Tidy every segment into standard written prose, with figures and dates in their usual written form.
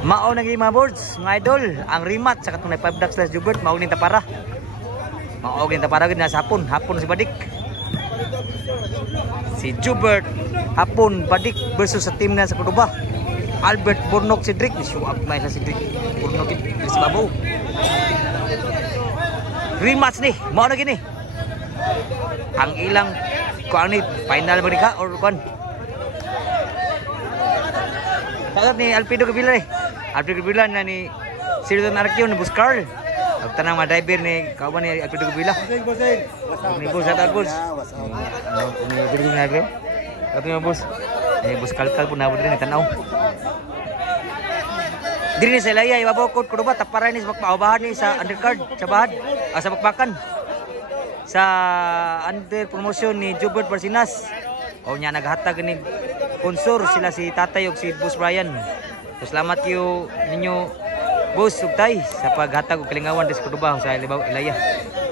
Mao nagi mga boards, mga idol, ang rematch sa katong 5 ducks slash Jubert, mao ning tapara. Mao ning tapara gid na sa hapon si Badik. Si Jubert hapon Badik versus sa team na sa Cordoba. Albert Burnok Cedric, show up may na Cedric Burnok Chris Babu. Rematch ni, mao na gini. Ang ilang kuan ni final ba or kuan? Kagat ni Alpido Kabila ni. Alpido Kabila na ni Sirton Arqueo ni Buscar. Ang tanang mga driver ni kauban ni Alpido Kabila. Ni bus at bus. Ni Alpido na Arqueo. Kato ni bus. Ni bus kalkal pun na din ni tanaw. Diri ni sa Ilaya ibabaw ko Cordoba taparay ni sa pagpaubahan ni sa undercard sa bahad sa bakbakan. Sa under promotion ni Jubert Barcinas. O nya naghatag ni sponsor sila si Tatay ug si Boss Brian. So, salamat kayo ninyo Boss ug Tay sa paghatag og kalingawan sa Cordoba sa Ilaya.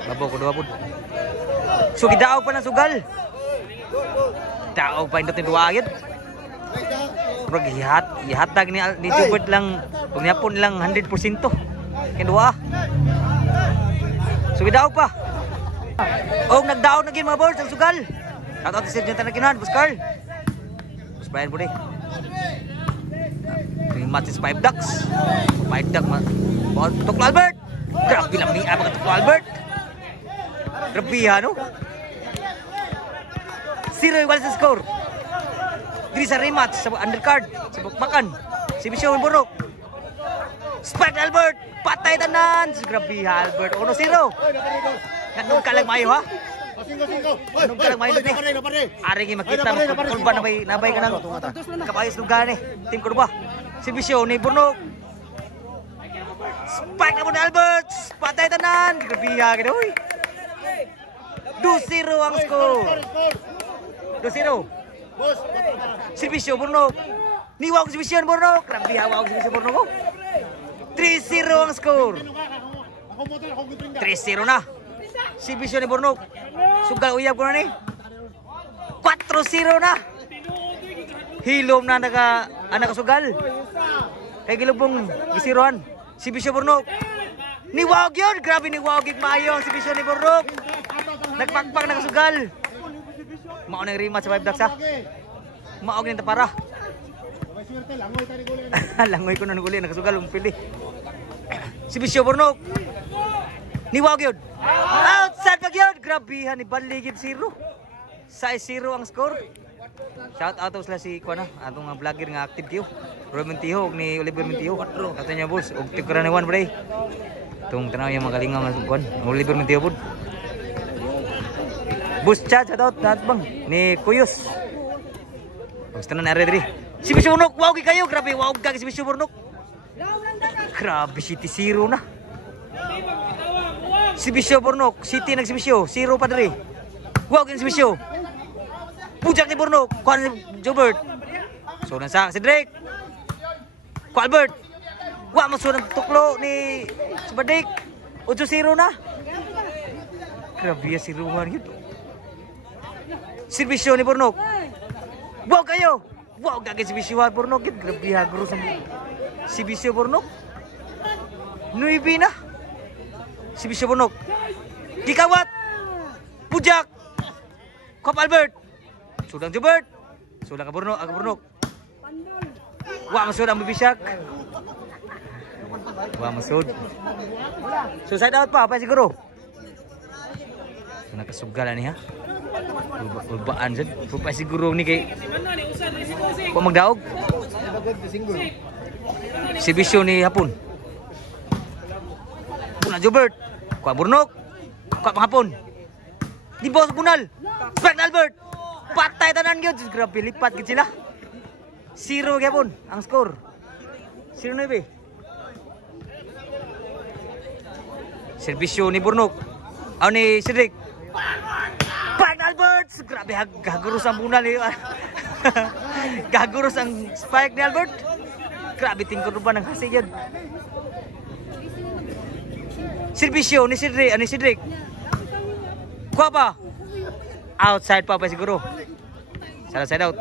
Babaw Cordoba pud. So gidaog pa ng sugal. Daog pa indot ni duwa gyud. Pero ihatag ni Jubert lang ug nihapon lang 100% kin duwa. So gidaog pa. Og nagdaog na gid mga boys ang sugal. Ato si Sir Jonathan Kinan, Boss Carl. Boss Brian po rin. Rematch is 5 ducks. 5 duck. Tuklo Albert. Grabe lang niya mga Tuklo Albert. Grabe ha no? 0 igual sa score. Diri sa rematch sa undercard. Sa bakbakan. Si Bisyo Burok. Spike Albert. Patay tanan. Grabe ha Albert. 1-0. Kanong kalang mayo ha? Anong kalang mayo ni? Ari makita mo kulba nabay ka nang kabayos lugar ni Team Cordoba. Si Bisyo ni Burnok. Spike na mo ni Albert. Patay tanan. Grabiha gid oy. 2-0 ang score. 2-0. Si Bisyo Burnok. Niwaw si Bisyo Burnok. Grabiha waw si Bisyo Burnok. 3-0 ang score. 3-0 na. Si Bisyo ni Burnok. Sugal uyab ko na ni. 4-0 na. Hilom na anak sugal. Kay gilubong gisirohan. Si Bisyo Burnok. Niwag yun. Grabe niwag yun maayo si Bisyo ni Burnok. Nagpagpag nakasugal. Mao na yung rematch sa 5 ducks ha. Mao ganyan tapara. Langoy ko na naguli. Nakasugal umpili. Si Bisyo Burnok. Niwag yun. Outside pag yun. Grabe ni baligid 0. Size 0 ang score. Shout out to sila si Kuana. Atong vlogger nga active kayo. Roy Montijo ni Oliver Montijo. Kato niya boss. Og tikura ni 1 bre. Itong tanaw yung magalingang nga Kuan. Oliver Montijo po. Boss chat shout out. Lahat bang. Ni Kuyos. Gusto na nare-dre. Si Bisyo Burnok. Wow kayo. Grabe. Wow ka si Bisyo Burnok. Grabe. City 0 na. Si Bisyo Burnok, City si Bisyo, 0 pa diri. Wow si Bisyo. Pujak ni Burnok, kuan si Jubert. So nasa si Drake. Ku Albert. Wa masunod tuklo ni si Badik. 8-0 na. Grabe si Ruhan yun. Si Bisyo ni Burnok. Wow kayo. Wow gagay si Bisyo Burnok yun. Grabe hagro sa si Bisyo Burnok. 9 na. Si Bisyo Burnok. Kikawat. Pujak. Kop Albert. Sudang Jubert. Sudang Burnok. Burnok. Wa masud ang bibisyak. Wa masud. So side out pa siguro. So nakasugalan ni ha. Ulbaan jud. Pa siguro ni kay ko magdaog. Si Bisyo ni hapon. Puna Jubert. Kuha Burnok. Kuha panghapon. Di boss bunal. Spike Albert. Patay tanan gyud. Grabe lipat gid sila. 0 gyapon ang score. 0-9. Serbisyo ni Burnok. Aw ni Cedric. Spike Albert. Grabe gaguros ang bunal ni. Gaguros ang spike ni Albert. Grabe tingkod ba nang hasi gyud. Serbisyo ni Cedric. Kuha pa. Outside pa siguro. Salah side out.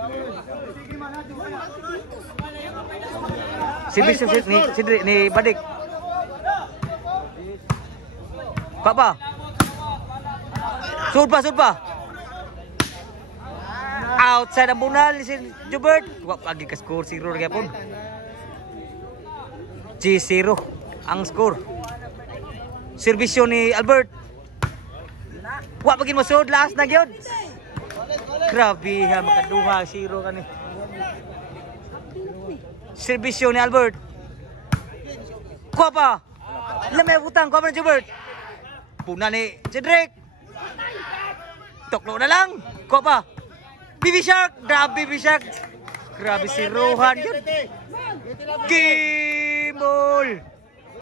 Servisyo ni Sidri ni Badik. Pa. Sud pa. Outside ang bunal si Jubert. Wa lagi ka score 0 lagi pun. G0 ang score. Servisyo ni Albert. Wa pagin mo sud last na gyud. Grabe ha makaduha 0 kani. Servisyo ni Albert. Kuha pa. Lamay butang kuha pa ni Jubert. Puna ni Cedric. Toklo na lang. Kuha pa. Bibi Shark. Grabe Bibi Shark. Grabe si Rohan yun. Game ball.